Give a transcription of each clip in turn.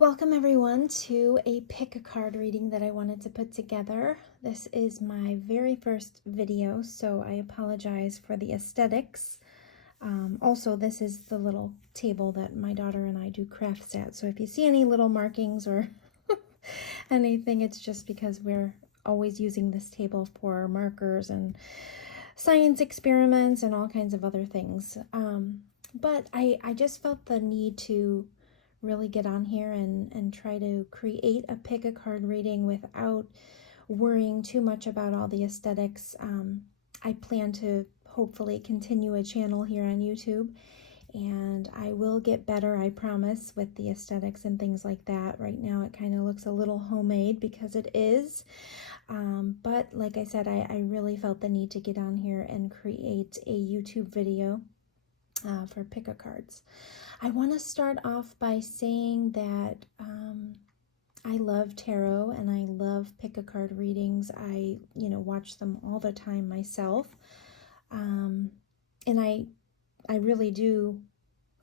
Welcome everyone to a pick a card reading that I wanted to put together. This is my very first video, so I apologize for the aesthetics. Also, this is the little table that my daughter and I do crafts at, so if you see any little markings or anything, it's just because we're always using this table for markers and science experiments and all kinds of other things. But I just felt the need to really get on here and try to create a pick a card reading without worrying too much about all the aesthetics. I plan to hopefully continue a channel here on YouTube, and I will get better, I promise, with the aesthetics and things like that. Right now it kind of looks a little homemade because it is. But like I said, I really felt the need to get on here and create a YouTube video for pick a cards. I want to start off by saying that I love tarot and I love pick a card readings. I, watch them all the time myself. And I really do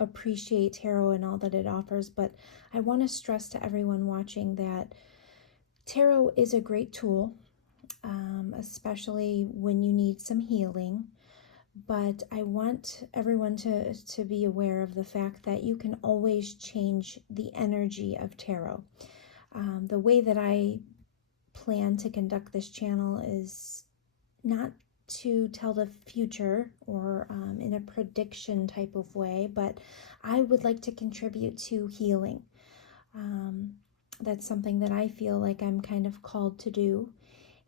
appreciate tarot and all that it offers, but I want to stress to everyone watching that tarot is a great tool, especially when you need some healing. But I want everyone to be aware of the fact that you can always change the energy of tarot. The way that I plan to conduct this channel is not to tell the future or in a prediction type of way, but I would like to contribute to healing. That's something that I feel like I'm kind of called to do,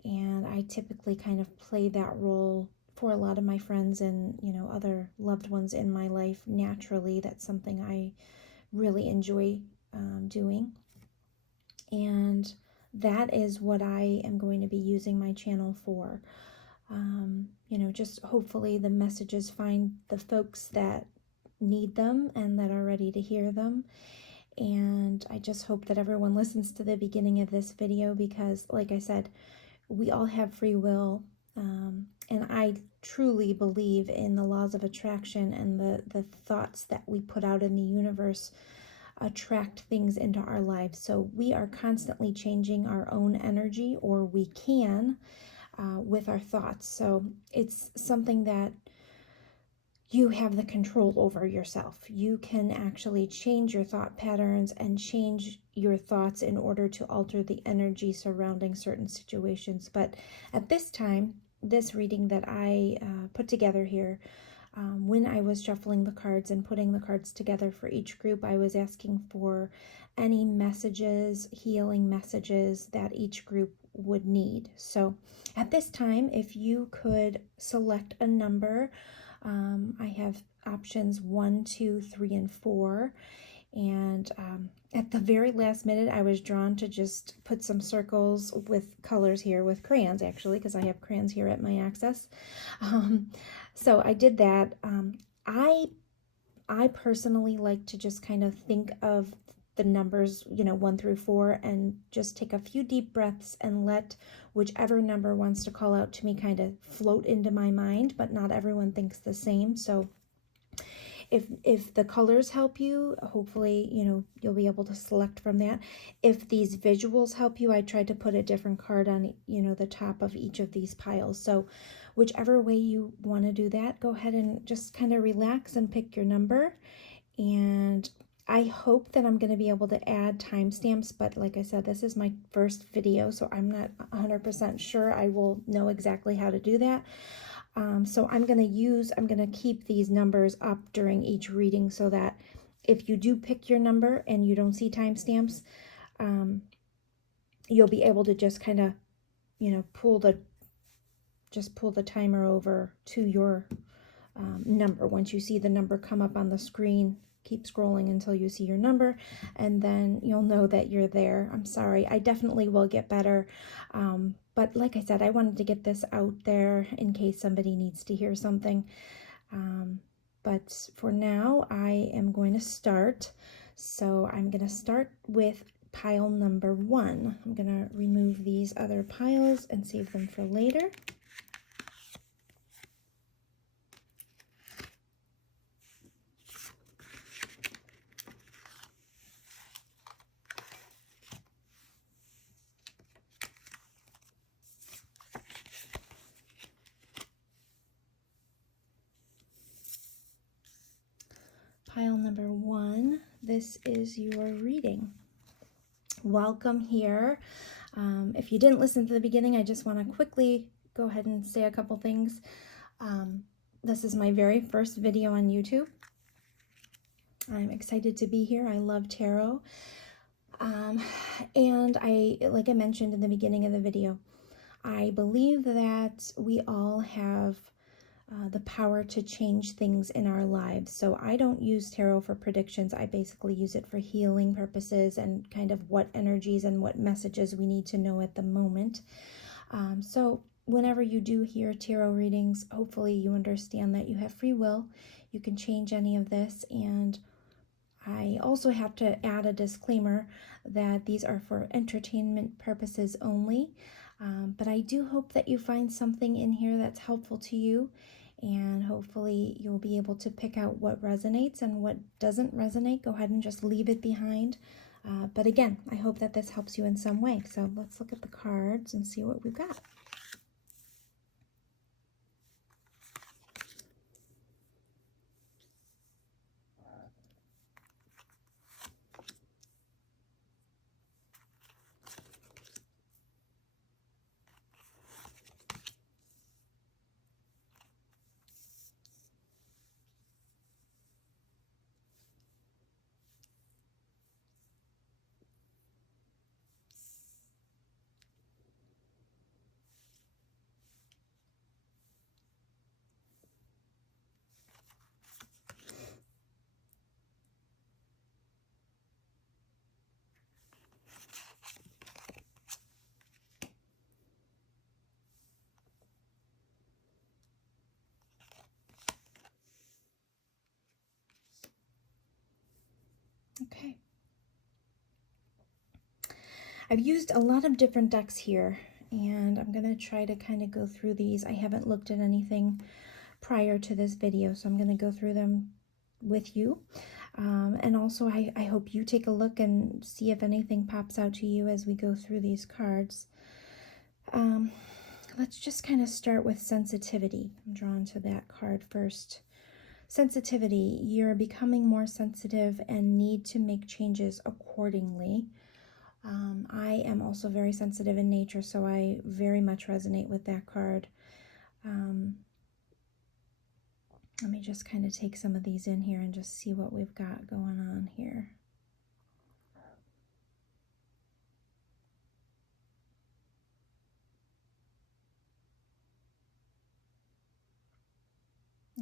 and I typically kind of play that role for a lot of my friends and other loved ones in my life naturally. That's something I really enjoy doing, and that is what I am going to be using my channel for. Just hopefully the messages find the folks that need them and that are ready to hear them. And I just hope that everyone listens to the beginning of this video because, like I said, we all have free will. And I truly believe in the laws of attraction, and the thoughts that we put out in the universe attract things into our lives. So we are constantly changing our own energy, or we can with our thoughts. So it's something that you have the control over yourself. You can actually change your thought patterns and change your thoughts in order to alter the energy surrounding certain situations. But at this time, this reading that I put together here, when I was shuffling the cards and putting the cards together for each group, I was asking for any messages, healing messages that each group would need. So at this time, if you could select a number, I have options 1, 2, 3, and 4. And at the very last minute, I was drawn to just put some circles with colors here with crayons, actually, because I have crayons here at my access. So I did that. I personally like to just kind of think of the numbers, 1 through 4, and just take a few deep breaths and let whichever number wants to call out to me kind of float into my mind, but not everyone thinks the same. So if the colors help you, hopefully, you'll be able to select from that. If these visuals help you, I tried to put a different card on, the top of each of these piles. So whichever way you want to do that, go ahead and just kind of relax and pick your number. And I hope that I'm going to be able to add timestamps, but like I said, this is my first video, so I'm not 100% sure I will know exactly how to do that. So I'm going to keep these numbers up during each reading so that if you do pick your number and you don't see timestamps, you'll be able to just kind of, pull the timer over to your number. Once you see the number come up on the screen, keep scrolling until you see your number, and then you'll know that you're there. I'm sorry, I definitely will get better. But like I said, I wanted to get this out there in case somebody needs to hear something. But for now, I am going to start. So I'm going to start with pile number 1. I'm going to remove these other piles and save them for later. pile number 1. This is your reading. Welcome here. If you didn't listen to the beginning, I just want to quickly go ahead and say a couple things. This is my very first video on YouTube. I'm excited to be here. I love tarot. And like I mentioned in the beginning of the video, I believe that we all have the power to change things in our lives. So I don't use tarot for predictions. I basically use it for healing purposes and kind of what energies and what messages we need to know at the moment. So whenever you do hear tarot readings, hopefully you understand that you have free will. You can change any of this. And I also have to add a disclaimer that these are for entertainment purposes only. But I do hope that you find something in here that's helpful to you, and hopefully you'll be able to pick out what resonates and what doesn't resonate. Go ahead and just leave it behind. But again, I hope that this helps you in some way. So let's look at the cards and see what we've got. Okay. I've used a lot of different decks here, and I'm going to try to kind of go through these. I haven't looked at anything prior to this video, so I'm going to go through them with you. And also, I hope you take a look and see if anything pops out to you as we go through these cards. Let's just kind of start with sensitivity. I'm drawn to that card first. Sensitivity, you're becoming more sensitive and need to make changes accordingly. I am also very sensitive in nature, so I very much resonate with that card. Let me just kind of take some of these in here and just see what we've got going on here.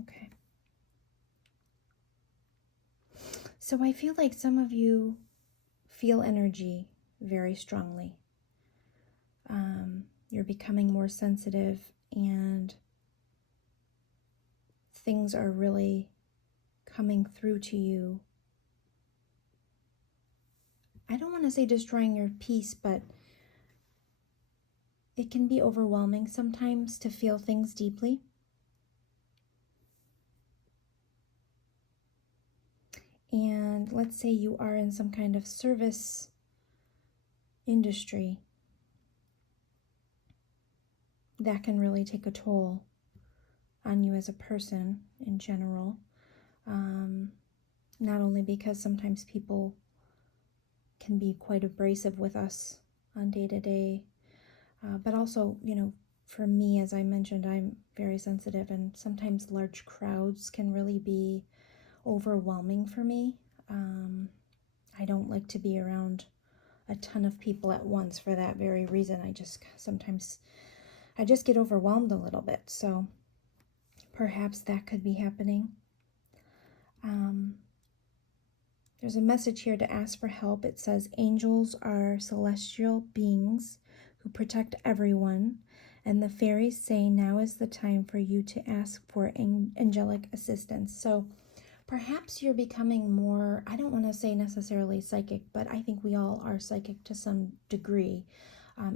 Okay. So I feel like some of you feel energy very strongly. You're becoming more sensitive, and things are really coming through to you. I don't want to say destroying your peace, but it can be overwhelming sometimes to feel things deeply. And let's say you are in some kind of service industry. That can really take a toll on you as a person in general. Not only because sometimes people can be quite abrasive with us on day-to-day, but also, for me, as I mentioned, I'm very sensitive, and sometimes large crowds can really be overwhelming for me. I don't like to be around a ton of people at once for that very reason. I just get overwhelmed a little bit. So perhaps that could be happening. There's a message here to ask for help. It says, angels are celestial beings who protect everyone, and the fairies say now is the time for you to ask for angelic assistance. So perhaps you're becoming more, I don't want to say necessarily psychic, but I think we all are psychic to some degree,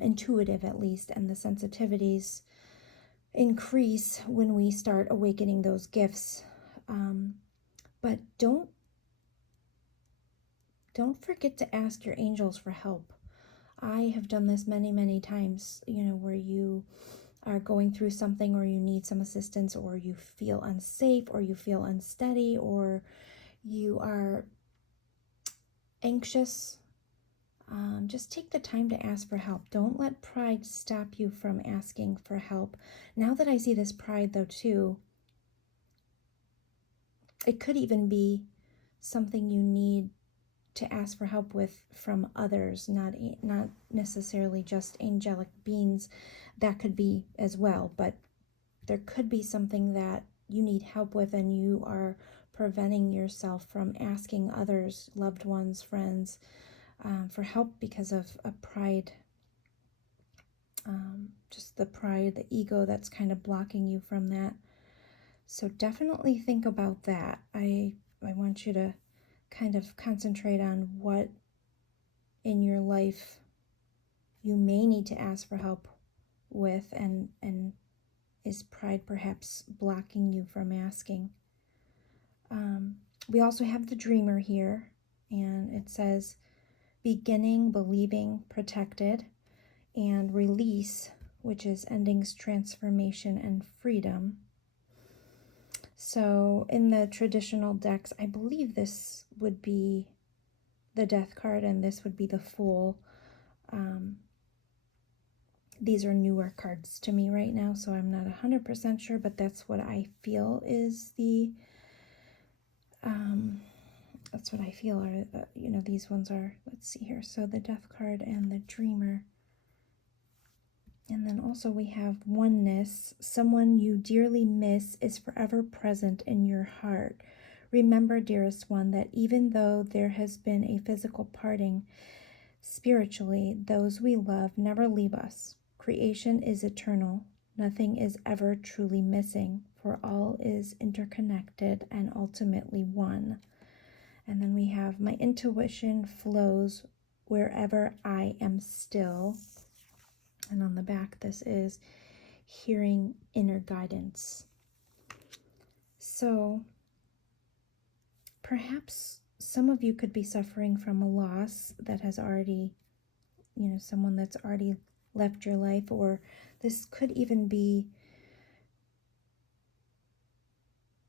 intuitive at least, and the sensitivities increase when we start awakening those gifts. But don't forget to ask your angels for help. I have done this many, many times, where you are going through something, or you need some assistance, or you feel unsafe, or you feel unsteady, or you are anxious, just take the time to ask for help. Don't let pride stop you from asking for help. Now that I see this pride, though, too, it could even be something you need to ask for help with from others, not necessarily just angelic beings. That could be as well, but there could be something that you need help with and you are preventing yourself from asking others, loved ones, friends, for help because of a pride, just the pride, the ego that's kind of blocking you from that. So definitely think about that. I want you to kind of concentrate on what in your life you may need to ask for help with, and is pride perhaps blocking you from asking. We also have the dreamer here, and it says beginning, believing, protected, and release, which is endings, transformation, and freedom. So in the traditional decks, I believe this would be the Death card and this would be the Fool. These are newer cards to me right now, so I'm not 100% sure, but that's what I feel is the, that's what I feel are, these ones are, let's see here. So the Death card and the Dreamer. And then also we have oneness. Someone you dearly miss is forever present in your heart. Remember, dearest one, that even though there has been a physical parting, spiritually, those we love never leave us. Creation is eternal. Nothing is ever truly missing, for all is interconnected and ultimately one. And then we have my intuition flows wherever I am still. And on the back, this is hearing inner guidance. So perhaps some of you could be suffering from a loss that has already, someone that's already left your life, or this could even be,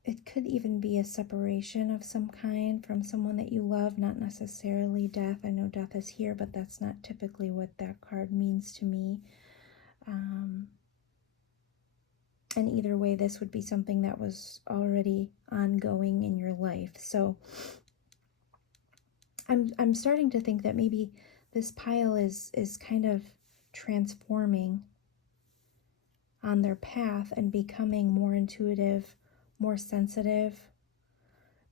it could even be a separation of some kind from someone that you love, not necessarily death. I know death is here, but that's not typically what that card means to me. And either way, this would be something that was already ongoing in your life. So I'm starting to think that maybe this pile is kind of transforming on their path and becoming more intuitive, more sensitive,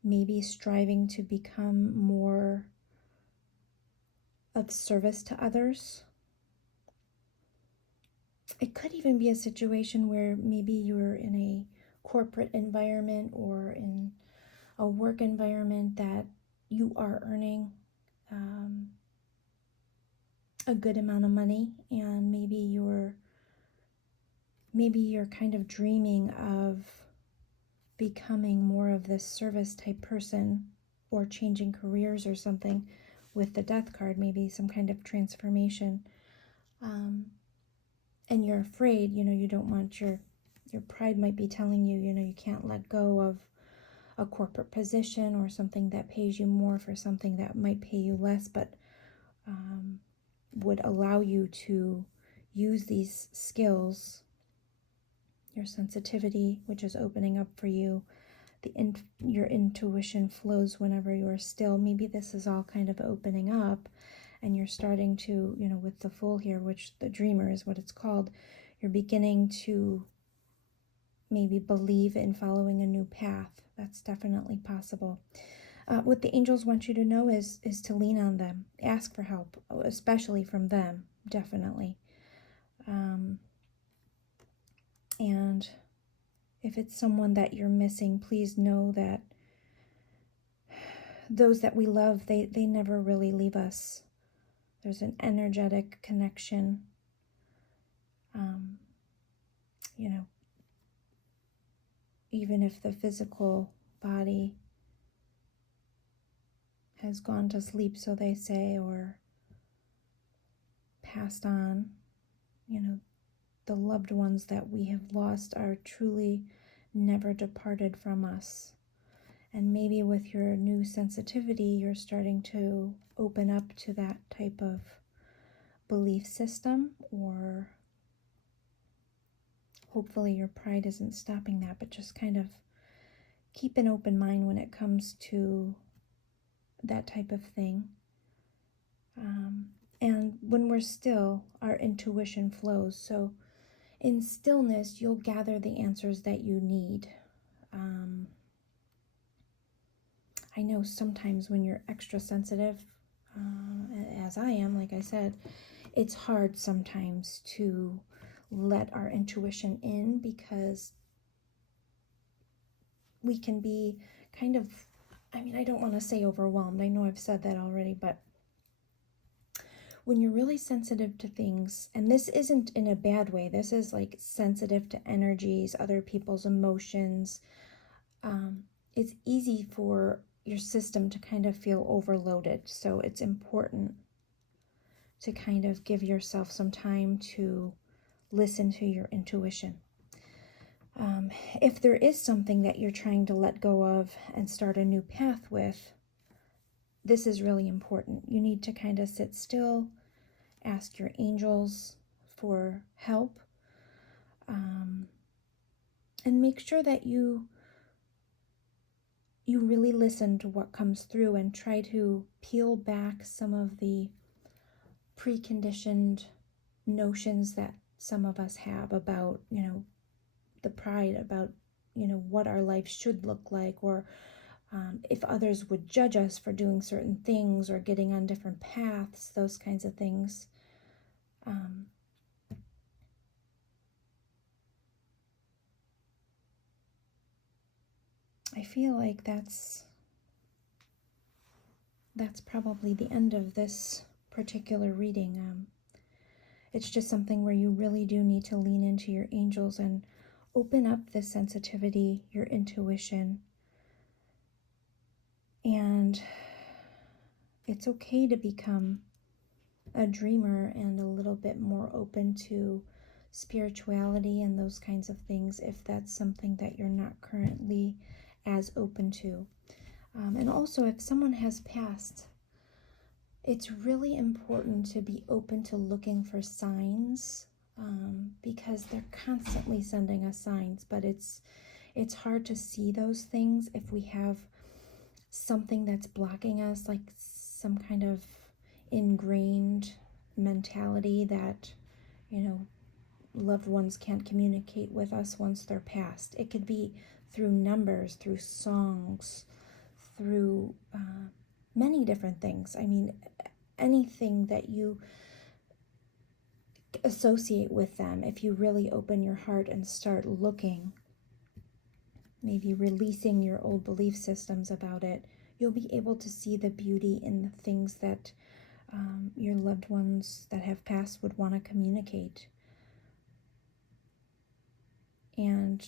maybe striving to become more of service to others. It could even be a situation where maybe you're in a corporate environment or in a work environment that you are earning a good amount of money, and maybe you're kind of dreaming of becoming more of this service type person or changing careers or something with the Death card, maybe some kind of transformation. And you're afraid, you don't want your pride might be telling you, you can't let go of a corporate position or something that pays you more for something that might pay you less, but would allow you to use these skills, your sensitivity, which is opening up for you, your intuition flows whenever you are still. Maybe this is all kind of opening up, and you're starting to, with the Fool here, which the Dreamer is what it's called, you're beginning to maybe believe in following a new path. That's definitely possible. What the angels want you to know is to lean on them. Ask for help, especially from them, definitely. And if it's someone that you're missing, please know that those that we love, they never really leave us. There's an energetic connection. Even if the physical body has gone to sleep, so they say, or passed on, the loved ones that we have lost are truly never departed from us. And maybe with your new sensitivity, you're starting to open up to that type of belief system, or hopefully your pride isn't stopping that, but just kind of keep an open mind when it comes to that type of thing. And when we're still, our intuition flows. So in stillness, you'll gather the answers that you need. I know sometimes when you're extra sensitive, as I am, like I said, it's hard sometimes to let our intuition in, because we can be kind of, I don't want to say overwhelmed. I know I've said that already, but when you're really sensitive to things, and this isn't in a bad way, this is like sensitive to energies, other people's emotions, it's easy for your system to kind of feel overloaded. So it's important to kind of give yourself some time to listen to your intuition. If there is something that you're trying to let go of and start a new path with, this is really important. You need to kind of sit still, ask your angels for help, and make sure that you really listen to what comes through and try to peel back some of the preconditioned notions that some of us have about, the pride, about, what our life should look like, or if others would judge us for doing certain things or getting on different paths, those kinds of things. I feel like that's probably the end of this particular reading. It's just something where you really do need to lean into your angels and open up the sensitivity, your intuition. And it's okay to become a dreamer and a little bit more open to spirituality and those kinds of things, if that's something that you're not currently as open to. And also, if someone has passed, it's really important to be open to looking for signs, because they're constantly sending us signs, but it's hard to see those things if we have something that's blocking us, like some kind of ingrained mentality that, loved ones can't communicate with us once they're passed. It could be through numbers, through songs, through many different things. Anything that you associate with them, if you really open your heart and start looking, maybe releasing your old belief systems about it, you'll be able to see the beauty in the things that your loved ones that have passed would want to communicate. And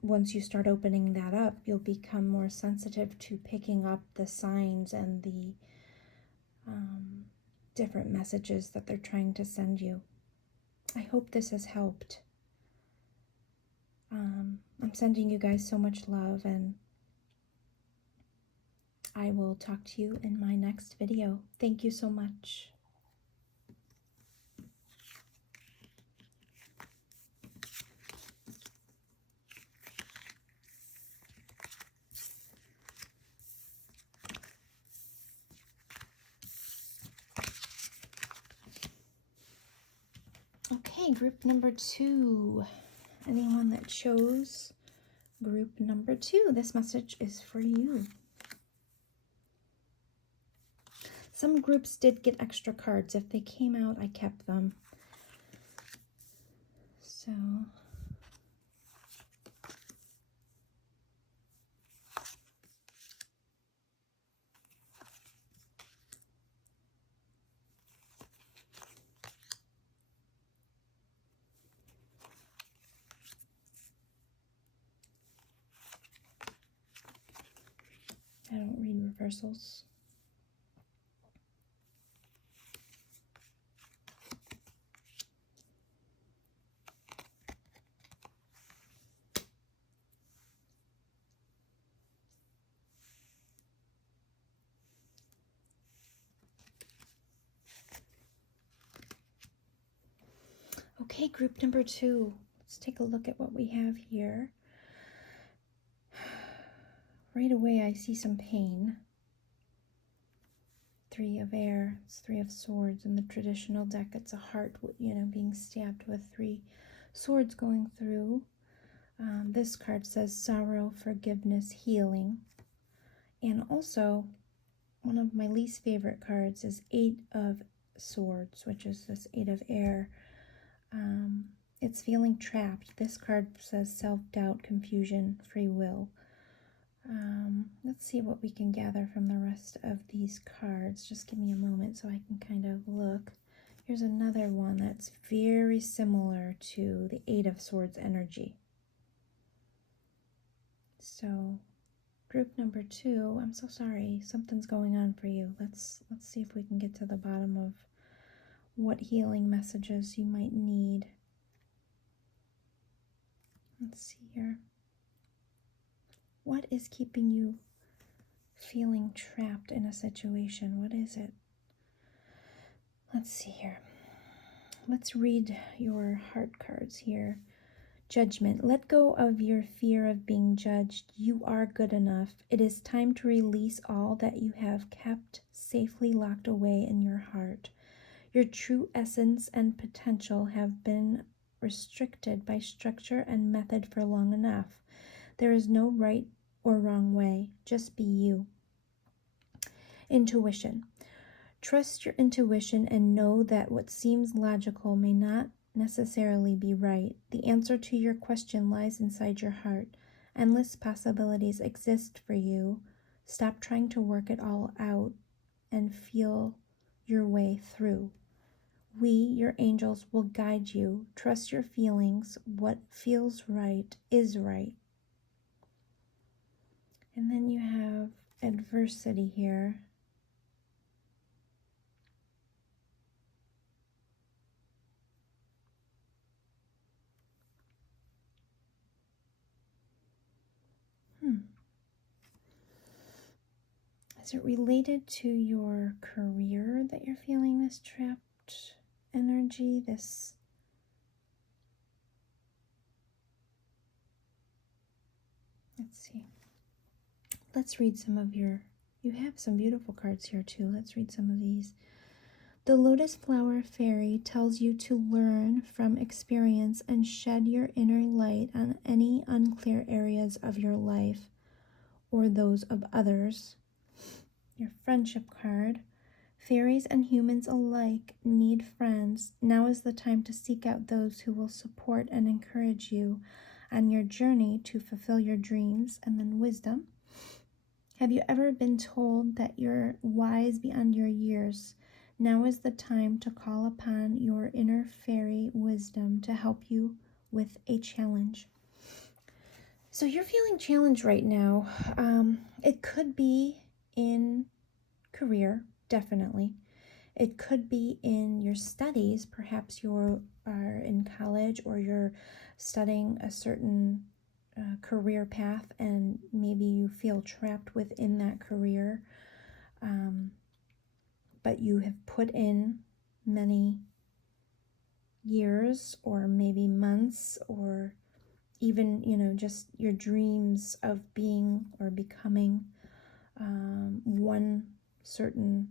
once you start opening that up, you'll become more sensitive to picking up the signs and the different messages that they're trying to send you. I hope this has helped. I'm sending you guys so much love, and I will talk to you in my next video. Thank you so much. Okay, group number 2. Anyone that chose group number 2, this message is for you. Some groups did get extra cards. If they came out, I kept them. So I don't read reversals. Okay, group number 2. Let's take a look at what we have here. Right away, I see some pain. 3 of air, it's 3 of swords. In the traditional deck, it's a heart, being stabbed with 3 swords going through. This card says sorrow, forgiveness, healing. And also, one of my least favorite cards is 8 of swords, which is this 8 of air. It's feeling trapped. This card says self-doubt, confusion, free will. Let's see what we can gather from the rest of these cards. Just give me a moment so I can kind of look. Here's another one that's very similar to the 8 of swords energy. So, group number 2, I'm so sorry. Something's going on for you. Let's see if we can get to the bottom of what healing messages you might need. Let's see here. What is keeping you feeling trapped in a situation? What is it? Let's see here. Let's read your heart cards here. Judgment. Let go of your fear of being judged. You are good enough. It is time to release all that you have kept safely locked away in your heart. Your true essence and potential have been restricted by structure and method for long enough. There is no right or wrong way. Just be you. Intuition. Trust your intuition and know that what seems logical may not necessarily be right. The answer to your question lies inside your heart. Endless possibilities exist for you. Stop trying to work it all out and feel your way through. We, your angels, will guide you. Trust your feelings. What feels right is right. And then you have adversity here. Is it related to your career that you're feeling this trapped energy? Let's see. Let's read some of you have some beautiful cards here too. Let's read some of these. The Lotus Flower Fairy tells you to learn from experience and shed your inner light on any unclear areas of your life or those of others. Your Friendship card. Fairies and humans alike need friends. Now is the time to seek out those who will support and encourage you on your journey to fulfill your dreams. And then Wisdom. Have you ever been told that you're wise beyond your years? Now is the time to call upon your inner fairy wisdom to help you with a challenge. So you're feeling challenged right now. It could be in career, definitely. It could be in your studies. Perhaps you are in college or you're studying a certain career path and maybe you feel trapped within that career. But you have put in many years or maybe months or even, just your dreams of being or becoming one certain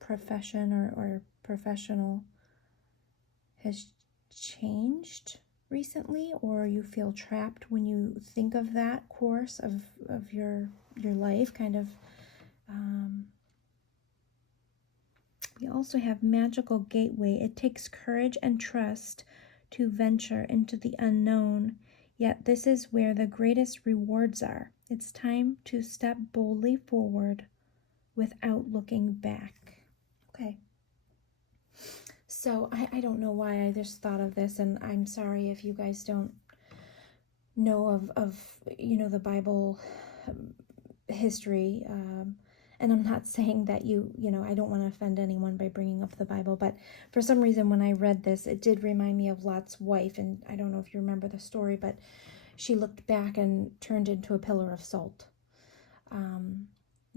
profession or professional has changed recently, or you feel trapped when you think of that course of your life, kind of. We also have Magical Gateway. It takes courage and trust to venture into the unknown, yet this is where the greatest rewards are. It's time to step boldly forward without looking back. Okay. So I don't know why I just thought of this, and I'm sorry if you guys don't know of the Bible history. And I'm not saying that I don't want to offend anyone by bringing up the Bible, but for some reason when I read this, it did remind me of Lot's wife, and I don't know if you remember the story, but she looked back and turned into a pillar of salt.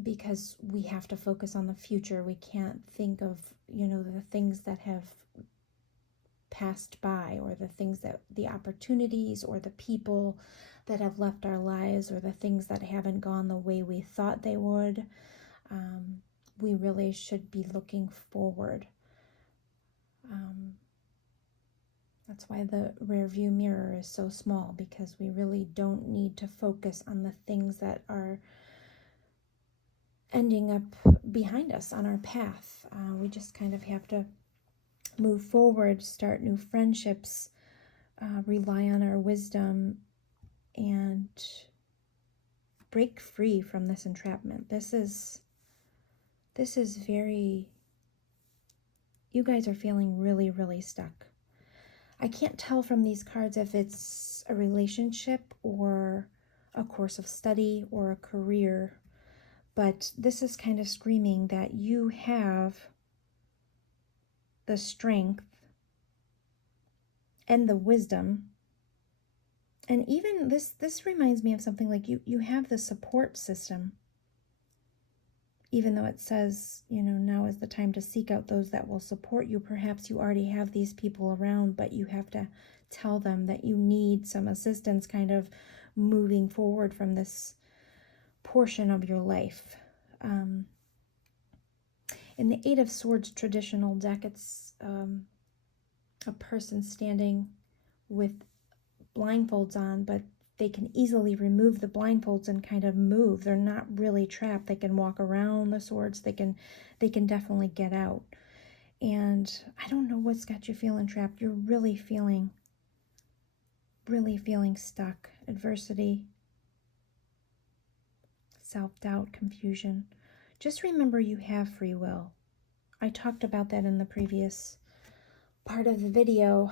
Because we have to focus on the future. We can't think of, the things that have passed by, or the opportunities or the people that have left our lives, or the things that haven't gone the way we thought they would. We really should be looking forward. That's why the rear view mirror is so small, because we really don't need to focus on the things that are ending up behind us on our path. We just kind of have to move forward, start new friendships, rely on our wisdom, and break free from this entrapment. This is very, you guys are feeling really, really stuck. I can't tell from these cards if it's a relationship or a course of study or a career, but this is kind of screaming that you have the strength and the wisdom. And even this reminds me of something like you have the support system. Even though it says, now is the time to seek out those that will support you. Perhaps you already have these people around, but you have to tell them that you need some assistance kind of moving forward from this portion of your life. In the Eight of Swords traditional deck, it's a person standing with blindfolds on, but they can easily remove the blindfolds and kind of move. They're not really trapped. They can walk around the swords. They can definitely get out. And I don't know what's got you feeling trapped. You're really feeling stuck. Adversity, self-doubt, confusion. Just remember you have free will. I talked about that in the previous part of the video.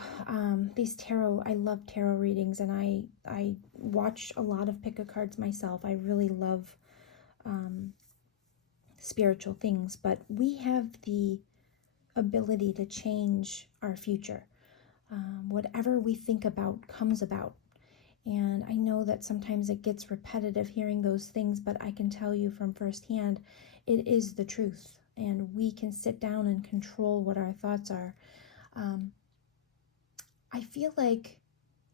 These tarot, I love tarot readings, and I watch a lot of pick-a-cards myself. I really love spiritual things, but we have the ability to change our future. Whatever we think about comes about. And I know that sometimes it gets repetitive hearing those things, but I can tell you from firsthand, it is the truth. And we can sit down and control what our thoughts are. I feel like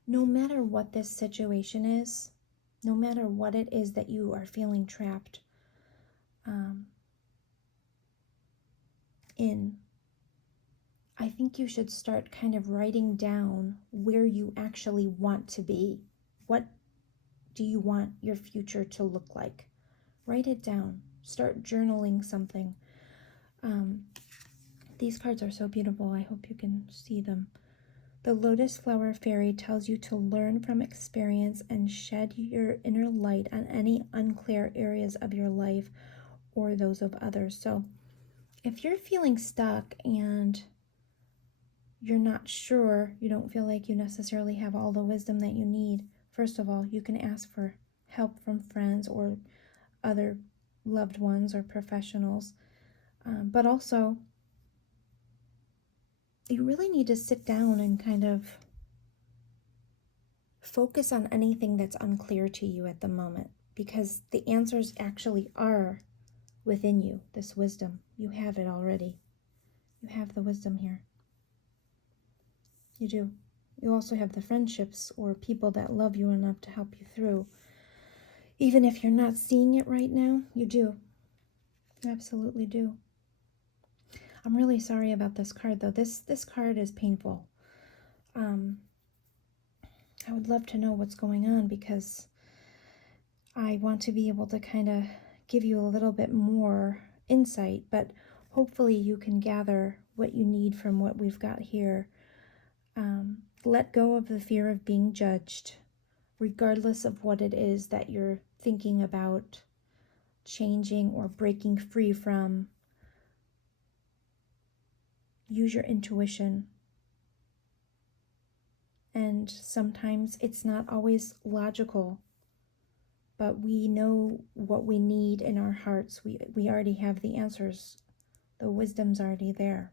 no matter what this situation is, no matter what it is that you are feeling trapped in, I think you should start kind of writing down where you actually want to be. What do you want your future to look like? Write it down. Start journaling something. These cards are so beautiful. I hope you can see them. The Lotus Flower Fairy tells you to learn from experience and shed your inner light on any unclear areas of your life or those of others. So if you're feeling stuck and you're not sure, you don't feel like you necessarily have all the wisdom that you need, first of all, you can ask for help from friends or other loved ones or professionals. But also, you really need to sit down and kind of focus on anything that's unclear to you at the moment, because the answers actually are within you, this wisdom. You have it already. You have the wisdom here. You do. You also have the friendships or people that love you enough to help you through. Even if you're not seeing it right now, you do. You absolutely do. I'm really sorry about this card, though. This card is painful. I would love to know what's going on, because I want to be able to kind of give you a little bit more insight, but hopefully you can gather what you need from what we've got here. Let go of the fear of being judged, regardless of what it is that you're thinking about changing or breaking free from. Use your intuition. And sometimes it's not always logical, but we know what we need in our hearts. We already have the answers. The wisdom's already there.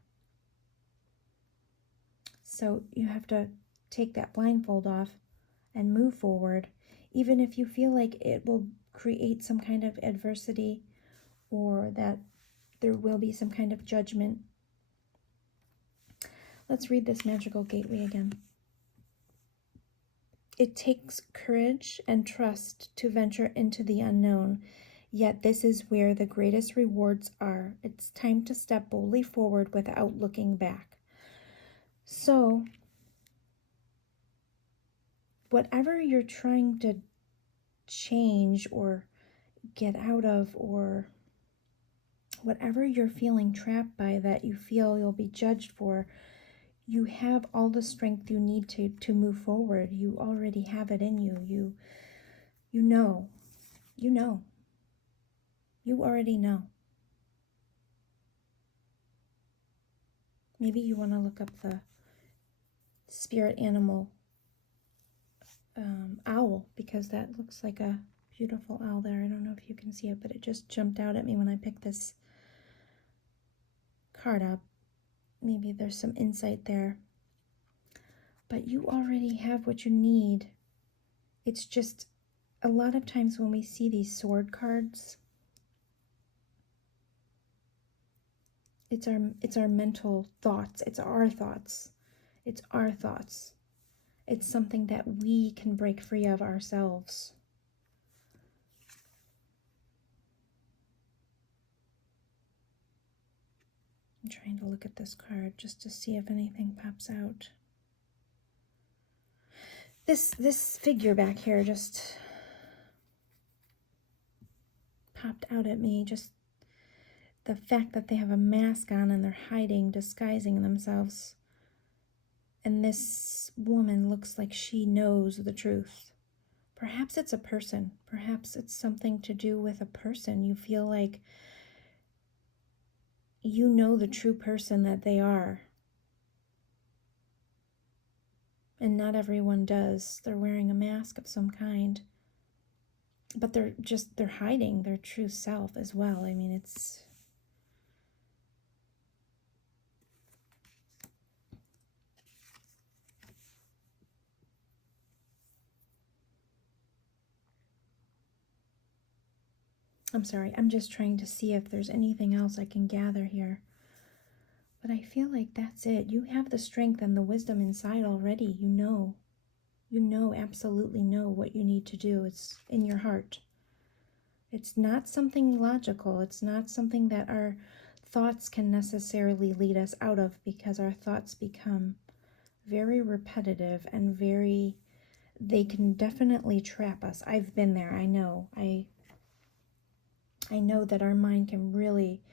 So you have to take that blindfold off and move forward, even if you feel like it will create some kind of adversity or that there will be some kind of judgment. Let's read this magical gateway again. It takes courage and trust to venture into the unknown, yet this is where the greatest rewards are. It's time to step boldly forward without looking back. So, whatever you're trying to change or get out of, or whatever you're feeling trapped by that you feel you'll be judged for, you have all the strength you need to move forward. You already have it in you. You know. You already know. Maybe you want to look up the spirit animal owl, because that looks like a beautiful owl there. I don't know if you can see it, but it just jumped out at me when I picked this card up. Maybe there's some insight there. But you already have what you need. It's just a lot of times when we see these sword cards, it's our mental thoughts. It's our thoughts. It's our thoughts. It's something that we can break free of ourselves. I'm trying to look at this card just to see if anything pops out. This figure back here just popped out at me. Just the fact that they have a mask on and they're hiding, disguising themselves. And this woman looks like she knows the truth. Perhaps it's a person. Perhaps it's something to do with a person. You feel like you know the true person that they are. And not everyone does. They're wearing a mask of some kind. But they're hiding their true self as well. I mean, it's... I'm sorry, I'm just trying to see if there's anything else I can gather here. But I feel like that's it. You have the strength and the wisdom inside already. You know, absolutely know what you need to do. It's in your heart. It's not something logical. It's not something that our thoughts can necessarily lead us out of, because our thoughts become very repetitive and they can definitely trap us. I've been there. I know. I know that our mind can really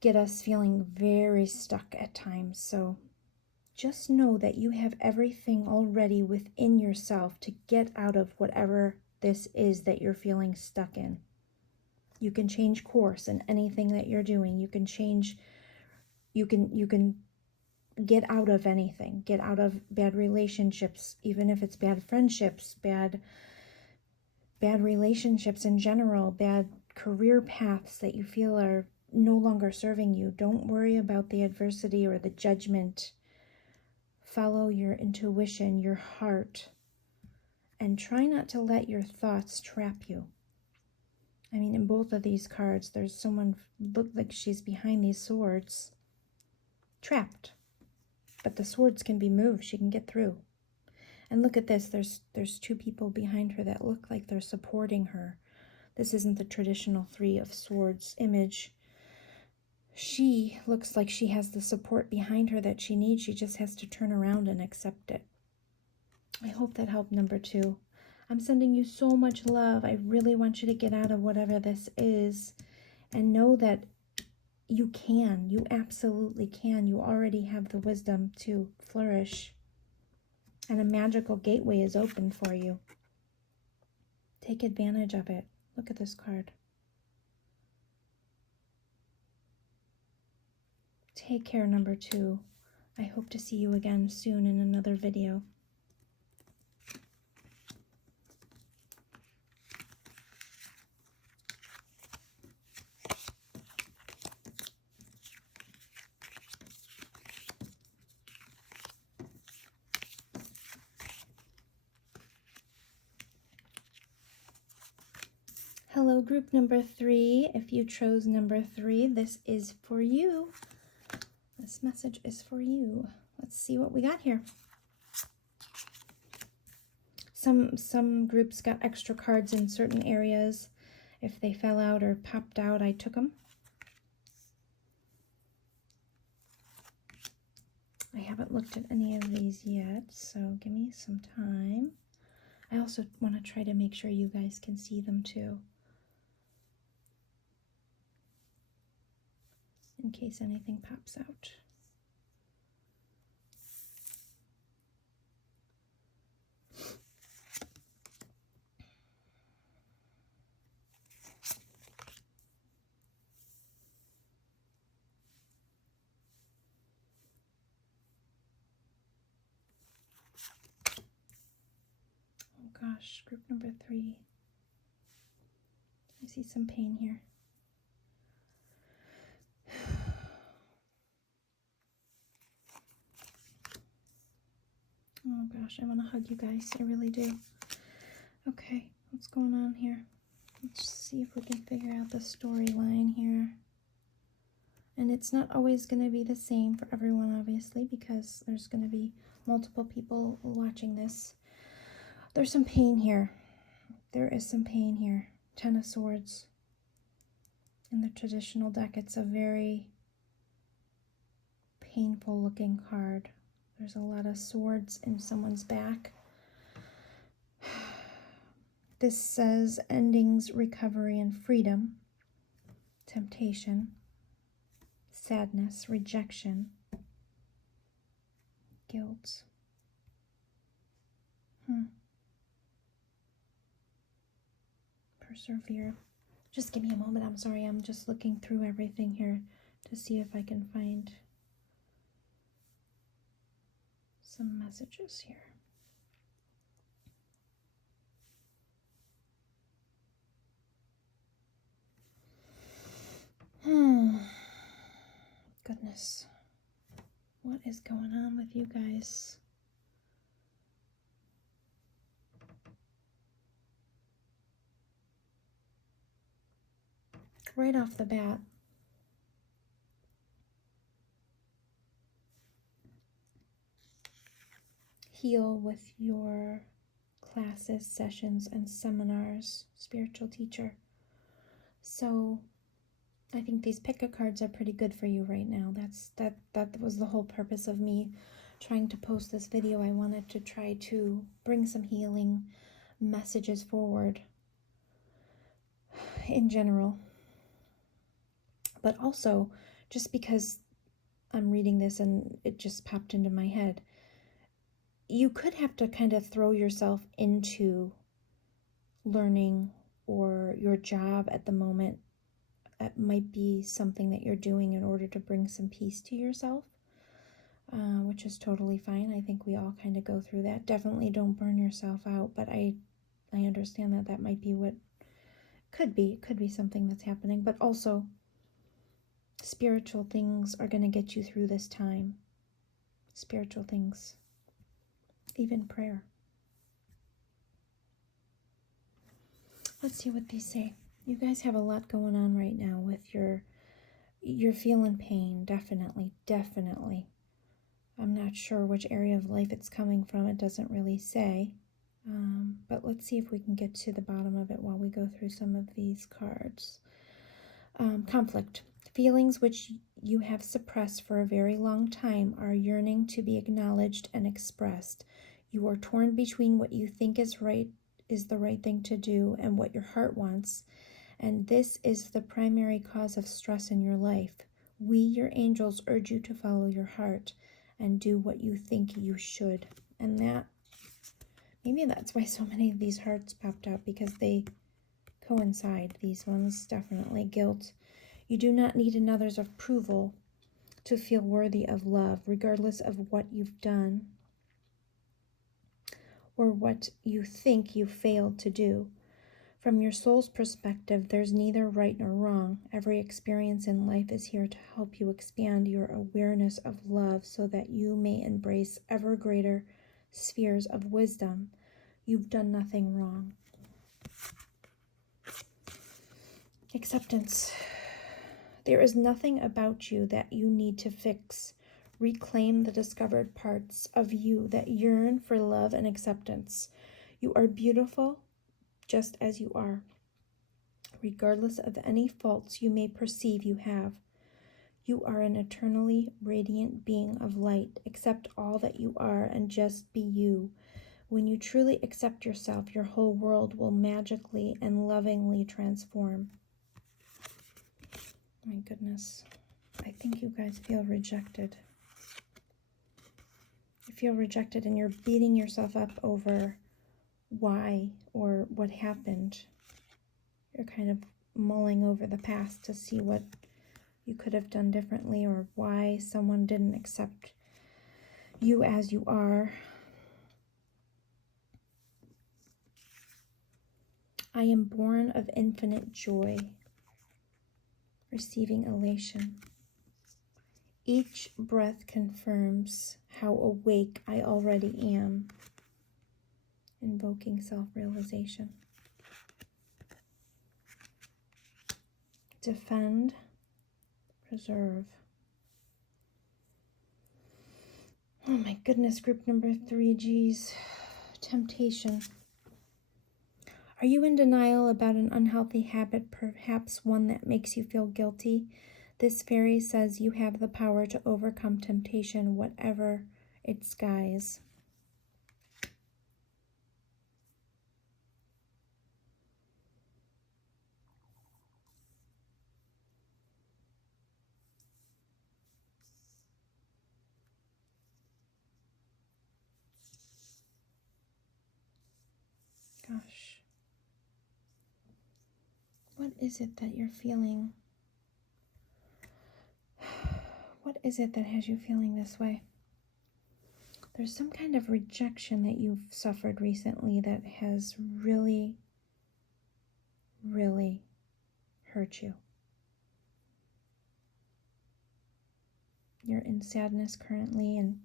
get us feeling very stuck at times. So just know that you have everything already within yourself to get out of whatever this is that you're feeling stuck in. You can change course in anything that you're doing. You can get out of anything. Get out of bad relationships, even if it's bad friendships, bad relationships in general, bad career paths that you feel are no longer serving you. Don't worry about the adversity or the judgment. Follow your intuition, your heart, and try not to let your thoughts trap you. I mean, in both of these cards, there's someone looked like she's behind these swords, trapped. But the swords can be moved. She can get through. And look at this. There's two people behind her that look like they're supporting her. This isn't the traditional Three of Swords image. She looks like she has the support behind her that she needs. She just has to turn around and accept it. I hope that helped, number 2. I'm sending you so much love. I really want you to get out of whatever this is and know that you can. You absolutely can. You already have the wisdom to flourish. And a magical gateway is open for you. Take advantage of it. Look at this card. Take care, number 2. I hope to see you again soon in another video. Hello, group number 3. If you chose number 3, this is for you. This message is for you. let's see what we got here. Some groups got extra cards in certain areas. If they fell out or popped out, I took them. I haven't looked at any of these yet, so give me some time. I also want to try to make sure you guys can see them too, in case anything pops out. Oh gosh, group number 3. I see some pain here. Oh gosh, I want to hug you guys. I really do. Okay, what's going on here? Let's see if we can figure out the storyline here. And it's not always going to be the same for everyone, obviously, because there's going to be multiple people watching this. There's some pain here. There is some pain here. 10 of Swords. In the traditional deck, it's a very painful looking card. There's a lot of swords in someone's back. This says endings, recovery, and freedom. Temptation. Sadness, rejection. Guilt. Persevere. Just give me a moment. I'm sorry. I'm just looking through everything here to see if I can find some messages here. Goodness. What is going on with you guys? Right off the bat, heal with your classes, sessions, and seminars, spiritual teacher. So I think these pick-a cards are pretty good for you right now. That was the whole purpose of me trying to post this video. I wanted to try to bring some healing messages forward in general. But also, just because I'm reading this and it just popped into my head, you could have to kind of throw yourself into learning, or your job at the moment. It might be something that you're doing in order to bring some peace to yourself, which is totally fine. I think we all kind of go through that. Definitely don't burn yourself out, but I understand that that might be what could be. It could be something that's happening, but also spiritual things are going to get you through this time. Spiritual things. Even prayer. Let's see what these say. You guys have a lot going on right now with you're feeling pain. Definitely. I'm not sure which area of life it's coming from. It doesn't really say. But let's see if we can get to the bottom of it while we go through some of these cards. Conflict. Feelings which you have suppressed for a very long time are yearning to be acknowledged and expressed. You are torn between what you think is the right thing to do and what your heart wants, and this is the primary cause of stress in your life. We, your angels, urge you to follow your heart and do what you think you should. And maybe that's why so many of these hearts popped out, because they coincide. These ones, definitely. Guilt. You do not need another's approval to feel worthy of love, regardless of what you've done or what you think you failed to do. From your soul's perspective, there's neither right nor wrong. Every experience in life is here to help you expand your awareness of love so that you may embrace ever greater spheres of wisdom. You've done nothing wrong. Acceptance. There is nothing about you that you need to fix, Reclaim the discovered parts of you that yearn for love and acceptance. You are beautiful just as you are, regardless of any faults you may perceive you have. You are an eternally radiant being of light. Accept all that you are and just be you. When you truly accept yourself, your whole world will magically and lovingly transform. My goodness. I think you guys feel rejected. You feel rejected and you're beating yourself up over why or what happened. You're kind of mulling over the past to see what you could have done differently or why someone didn't accept you as you are. I am born of infinite joy, receiving elation. Each breath confirms how awake I already am, invoking self-realization. Defend, preserve. Oh my goodness, group number 3, geez. Temptation. Are you in denial about an unhealthy habit, perhaps one that makes you feel guilty? This fairy says you have the power to overcome temptation, whatever its guise. Gosh. What is it that you're feeling? What is it that has you feeling this way? There's some kind of rejection that you've suffered recently that has really, really hurt you. You're in sadness currently, and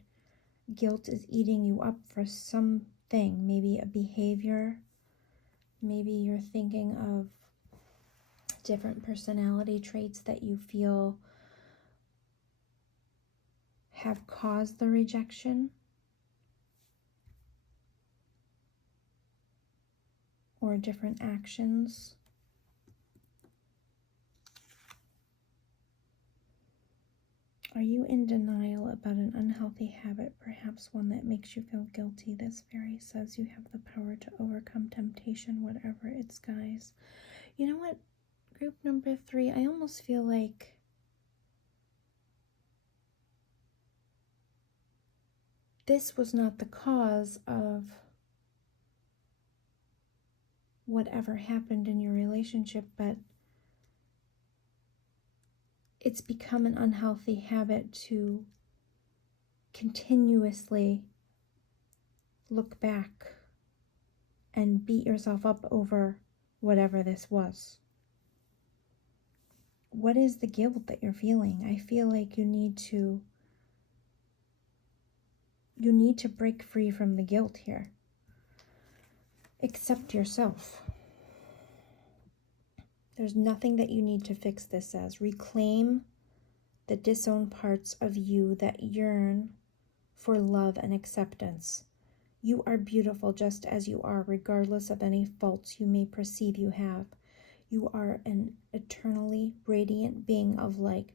guilt is eating you up for something, maybe a behavior. Maybe you're thinking of different personality traits that you feel have caused the rejection, or different actions. Are you in denial about an unhealthy habit, perhaps one that makes you feel guilty? This fairy says you have the power to overcome temptation, whatever its guise. You know what, group number 3, I almost feel like this was not the cause of whatever happened in your relationship, but it's become an unhealthy habit to continuously look back and beat yourself up over whatever this was. What is the guilt that you're feeling? I feel like you need to break free from the guilt here. Accept yourself. There's nothing that you need to fix this as. Reclaim the disowned parts of you that yearn for love and acceptance. You are beautiful just as you are, regardless of any faults you may perceive you have. You are an eternally radiant being of light.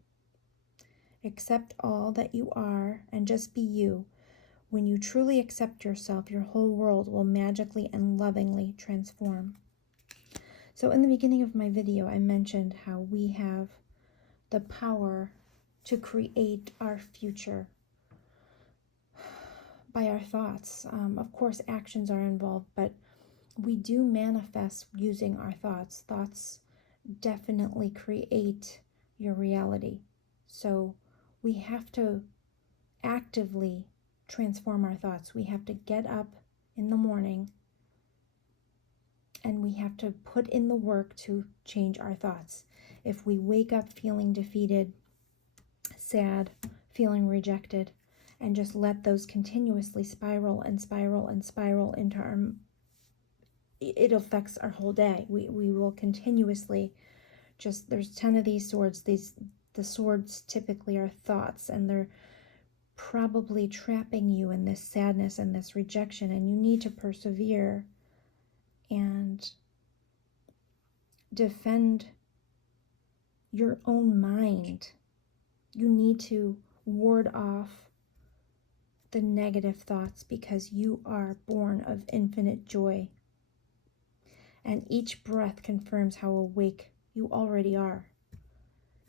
Accept all that you are and just be you. When you truly accept yourself, your whole world will magically and lovingly transform. So in the beginning of my video, I mentioned how we have the power to create our future by our thoughts. Of course, actions are involved, but we do manifest using our thoughts. Thoughts definitely create your reality. So we have to actively transform our thoughts. We have to get up in the morning and we have to put in the work to change our thoughts. If we wake up feeling defeated, sad, feeling rejected, and just let those continuously spiral and spiral and spiral into our, it affects our whole day. We will continuously just, there's 10 of these swords. The swords typically are thoughts, and probably trapping you in this sadness and this rejection, and you need to persevere and defend your own mind. You need to ward off the negative thoughts because you are born of infinite joy. And each breath confirms how awake you already are.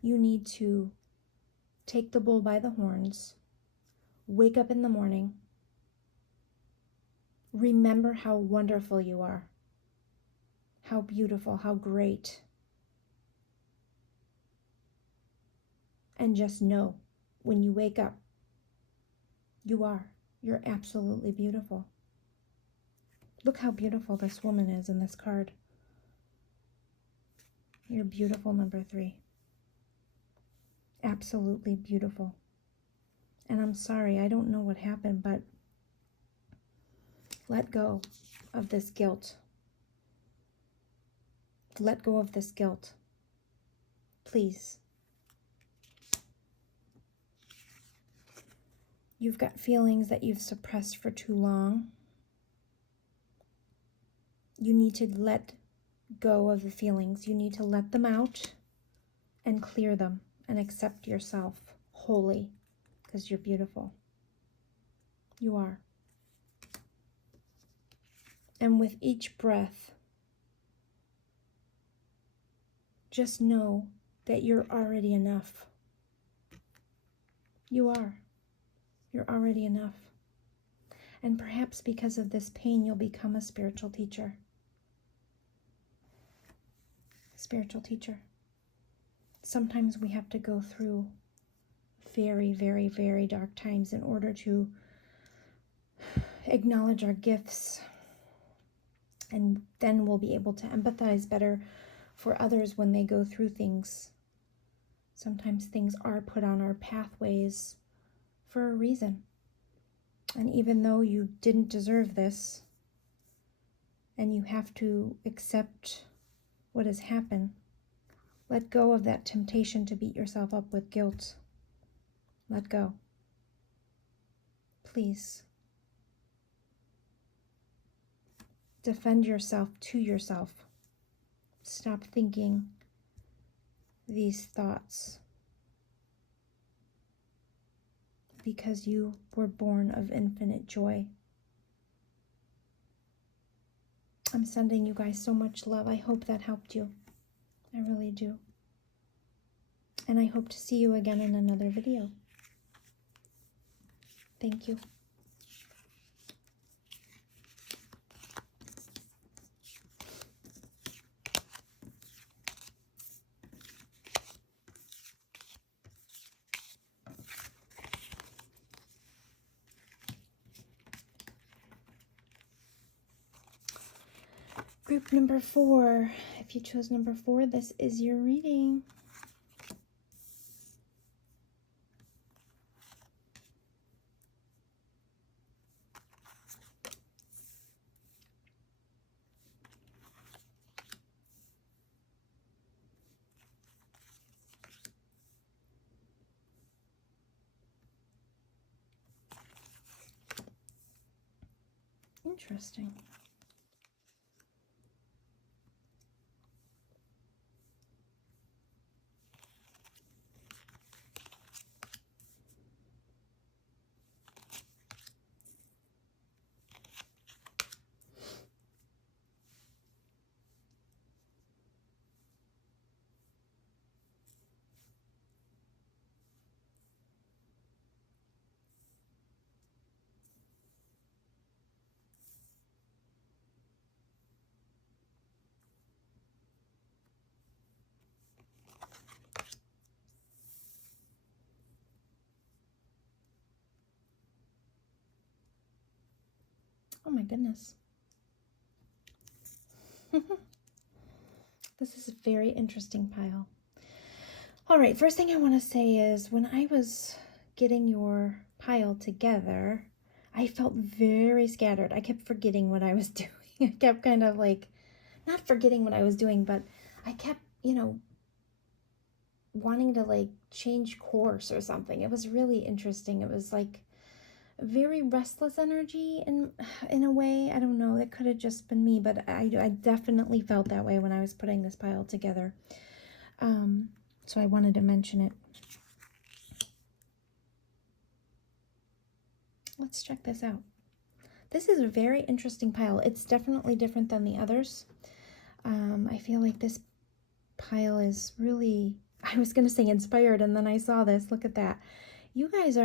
You need to take the bull by the horns, wake up in the morning, remember how wonderful you are, how beautiful, how great, and just know when you wake up, you're absolutely beautiful. Look how beautiful this woman is in this card. You're beautiful, number 3. Absolutely beautiful. And I'm sorry, I don't know what happened, but let go of this guilt. Let go of this guilt. Please. You've got feelings that you've suppressed for too long. You need to let go of the feelings. You need to let them out and clear them and accept yourself wholly because you're beautiful. You are. And with each breath, just know that you're already enough. You are. You're already enough. And perhaps because of this pain, you'll become a spiritual teacher. Spiritual teacher. Sometimes we have to go through very, very, very dark times in order to acknowledge our gifts. And then we'll be able to empathize better for others when they go through things. Sometimes things are put on our pathways for a reason. And even though you didn't deserve this, and you have to accept what has happened, let go of that temptation to beat yourself up with guilt. Let go. Please. Defend yourself to yourself. Stop thinking these thoughts because you were born of infinite joy. I'm sending you guys so much love. I hope that helped you. I really do. And I hope to see you again in another video. Thank you. Group number 4. If you chose number 4, this is your reading. Interesting. Oh my goodness. This is a very interesting pile. All right, first thing I want to say is when I was getting your pile together, I felt very scattered. I kept forgetting what I was doing. I kept kind of like, not forgetting what I was doing, but I kept, wanting to like change course or something. It was really interesting. It was like very restless energy in a way. I don't know. It could have just been me, but I definitely felt that way when I was putting this pile together. So I wanted to mention it. Let's check this out. This is a very interesting pile. It's definitely different than the others. I feel like this pile is really, I was going to say inspired, and then I saw this. Look at that. You guys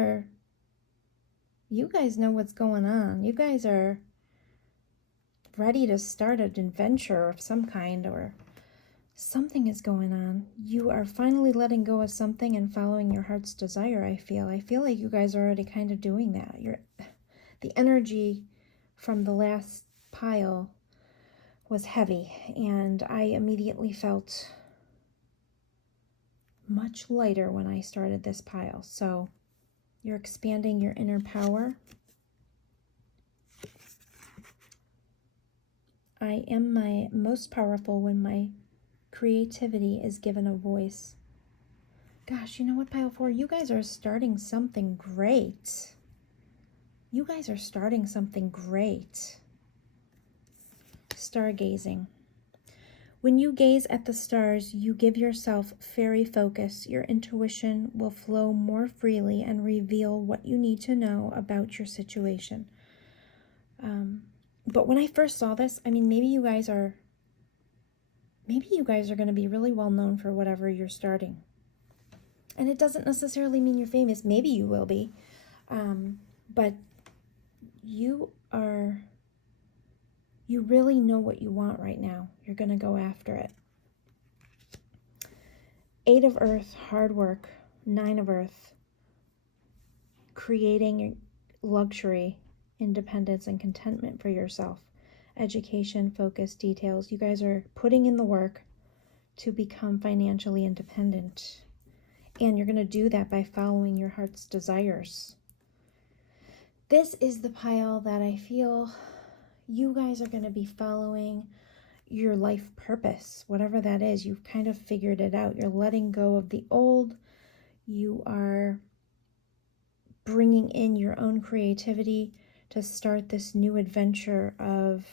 know what's going on. You guys are ready to start an adventure of some kind, or something is going on. You are finally letting go of something and following your heart's desire, I feel. I feel like you guys are already kind of doing that. The energy from the last pile was heavy, and I immediately felt much lighter when I started this pile. So you're expanding your inner power. I am my most powerful when my creativity is given a voice. Gosh, you know what, pile 4? You guys are starting something great. You guys are starting something great. Stargazing. When you gaze at the stars, you give yourself fairy focus. Your intuition will flow more freely and reveal what you need to know about your situation. But when I first saw this, I mean, maybe you guys are going to be really well known for whatever you're starting. And it doesn't necessarily mean you're famous. Maybe you will be. But you really know what you want right now. You're going to go after it. 8 of Earth, hard work. 9 of Earth, creating luxury, independence, and contentment for yourself. Education, focus, details. You guys are putting in the work to become financially independent. And you're going to do that by following your heart's desires. This is the pile that I feel you guys are going to be following your life purpose, whatever that is. You've kind of figured it out. You're letting go of the old. You are bringing in your own creativity to start this new adventure of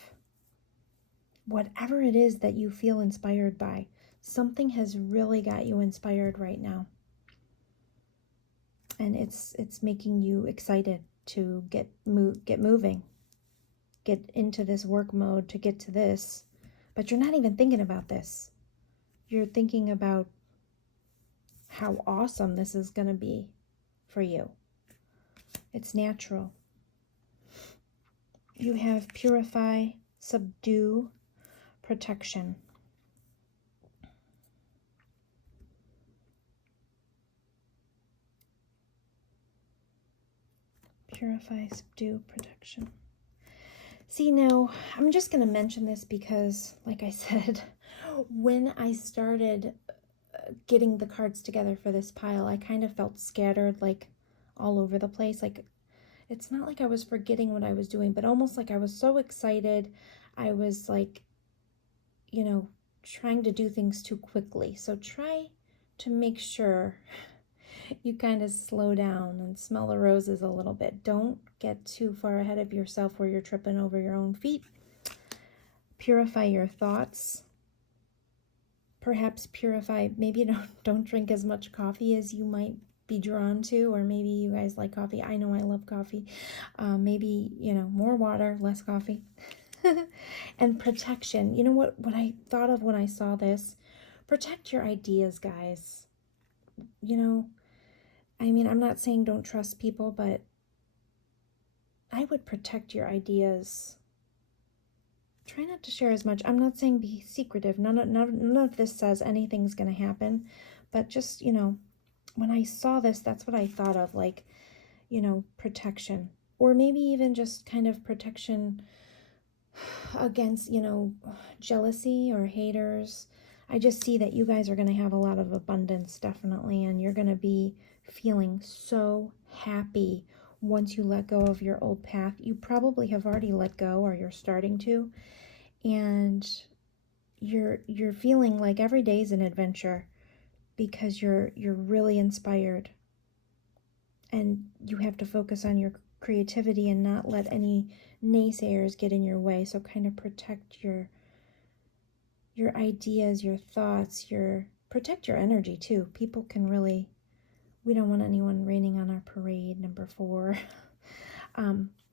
whatever it is that you feel inspired by. Something has really got you inspired right now. And it's making you excited to get moving. Get into this work mode to get to this. But you're not even thinking about this. You're thinking about how awesome this is going to be for you. It's natural. You have purify, subdue, protection. Purify, subdue, protection. See, now, I'm just going to mention this because, like I said, when I started getting the cards together for this pile, I kind of felt scattered, like all over the place. Like, it's not like I was forgetting what I was doing, but almost like I was so excited. I was like, you know, trying to do things too quickly. So try to make sure you kind of slow down and smell the roses a little bit. Don't get too far ahead of yourself where you're tripping over your own feet. Purify your thoughts. Perhaps purify, maybe don't drink as much coffee as you might be drawn to, or maybe you guys like coffee. I know I love coffee. Maybe, more water, less coffee. And protection. You know what I thought of when I saw this? Protect your ideas, guys. I mean, I'm not saying don't trust people, but I would protect your ideas. Try not to share as much. I'm not saying be secretive. None of this says anything's going to happen. But just, when I saw this, that's what I thought of, like, protection. Or maybe even just kind of protection against, jealousy or haters. I just see that you guys are going to have a lot of abundance, definitely, and you're going to be feeling so happy once you let go of your old path. You probably have already let go, or you're starting to, and you're feeling like every day is an adventure. because you're really inspired, and you have to focus on your creativity and not let any naysayers get in your way. So kind of protect your ideas, your thoughts, protect your energy too. People can really, we don't want anyone raining on our parade, number 4.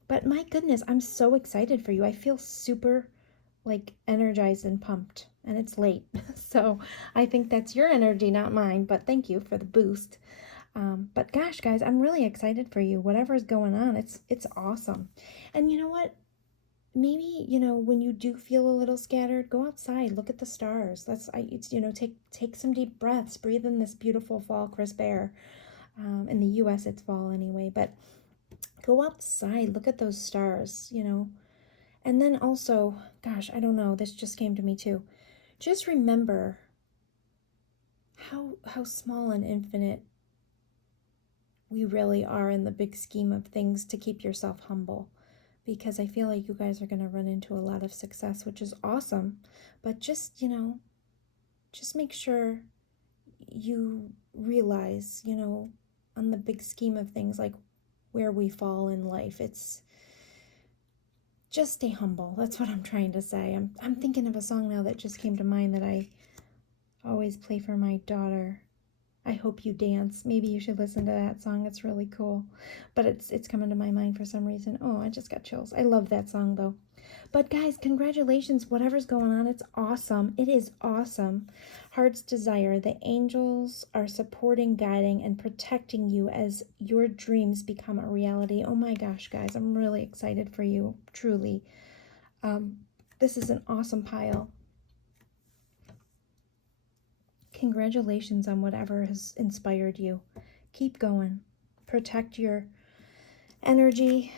But my goodness, I'm so excited for you. I feel super like energized and pumped, and it's late. So I think that's your energy, not mine, but thank you for the boost. But gosh, guys, I'm really excited for you. Whatever's going on, it's awesome. And you know what? Maybe, when you do feel a little scattered, go outside, look at the stars. Take some deep breaths, breathe in this beautiful fall crisp air. In the US, it's fall anyway, but go outside, look at those stars, And then also, gosh, I don't know, this just came to me too. Just remember how small and infinite we really are in the big scheme of things, to keep yourself humble. Because I feel like you guys are going to run into a lot of success, which is awesome. But just, just make sure you realize, on the big scheme of things, like where we fall in life. It's just stay humble. That's what I'm trying to say. I'm thinking of a song now that just came to mind that I always play for my daughter. I Hope You Dance. Maybe you should listen to that song. It's really cool. But it's coming to my mind for some reason. Oh, I just got chills. I love that song though. But guys, congratulations. Whatever's going on, it's awesome. It is awesome. Heart's Desire. The angels are supporting, guiding, and protecting you as your dreams become a reality. Oh my gosh, guys. I'm really excited for you. Truly. This is an awesome pile. Congratulations on whatever has inspired you. Keep going. Protect your energy.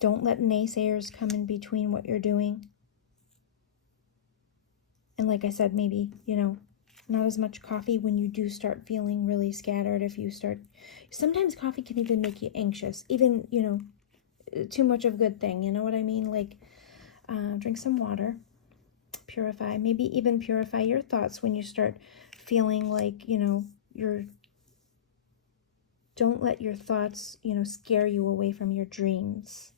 Don't let naysayers come in between what you're doing. And like I said, maybe, not as much coffee when you do start feeling really scattered. Sometimes coffee can even make you anxious. Even, too much of a good thing. You know what I mean? Like, drink some water. Purify, maybe even purify your thoughts when you start feeling like, don't let your thoughts, scare you away from your dreams.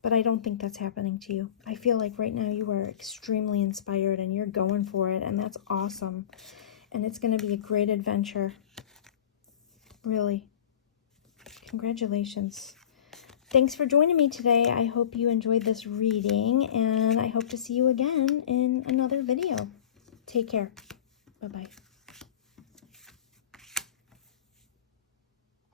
But I don't think that's happening to you. I feel like right now you are extremely inspired and you're going for it, and that's awesome. And it's going to be a great adventure. Really. Congratulations. Thanks for joining me today. I hope you enjoyed this reading, and I hope to see you again in another video. Take care. Bye-bye.